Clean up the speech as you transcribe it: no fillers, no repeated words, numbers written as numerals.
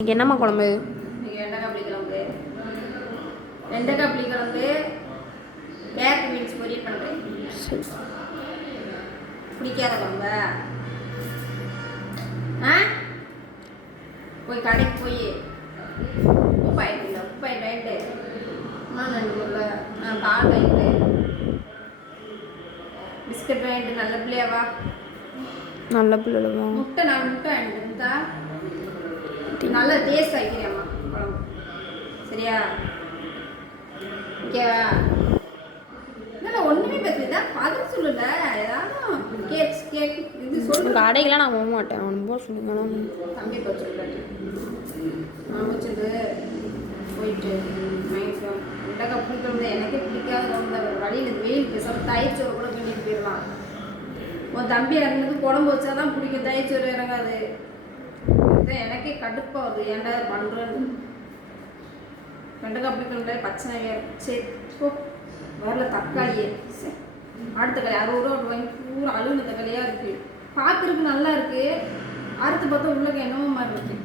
இன்னைக்கு என்னம்மா குழம்பு? வெண்டைக்காய் புளிக்குழம்பு. வெண்டைக்காய் புளிக்குழம்பு கேரட் பீன்ஸ் பொரியல் பண்ணுறேன். சரி. பிடிக்காத குழம்பா? போய் கடைக்கு போய் உப்பு பாயிட்டு பால் வாங்கிட்டு பிஸ்கட் வாங்கிட்டு நல்ல பிள்ளையாவா? நல்ல பிள்ளைவா? முட்டை 4 முட்டை வாங்கிட்டு இருந்தா நல்ல டேஸ்ட் ஆகிக்கிறேம்மா குழம்பு. சரியா? ஓகேவா? இல்லை ஒன்றுமே பேசுறதா பதில் சொல்லல. ஏதாவது கேக் இது சொல்லு. கடைக்கெல்லாம் நான் போக மாட்டேன். ரொம்ப சொல்லுங்க. தம்பி போச்சுட்டு அமைச்சது போயிட்டு வாங்கிக்கலாம். வெண்டைக்காய் புளிக்குழம்பு எனக்கே பிடிக்காத குழம்பு. வழியில் வெயில் பேசாமல் தயிர் சோறு கூட பண்ணிட்டு போயிடலாம். உன் தம்பி இறங்குறது குழம்பு வச்சா தான் பிடிக்கும், தயிர் சோறு இறங்காது. இதுதான் எனக்கே கடுப்பாகுது. ஏன்டா பண்ணுறேன்னு. வெண்டைக்காய் புளிக்குழம்பு பச்சை நகையாக சரி போ. வரல தக்காளியே சரி. அடுத்த தக்காளி 60 ரூபா வாங்கி பூரா அழுகுன தக்காளியாக இருக்குது. பார்க்குறதுக்கு நல்லா இருக்குது. அறுத்து பார்த்தா உள்ளக்க என்னமோ மாதிரி இருக்குது.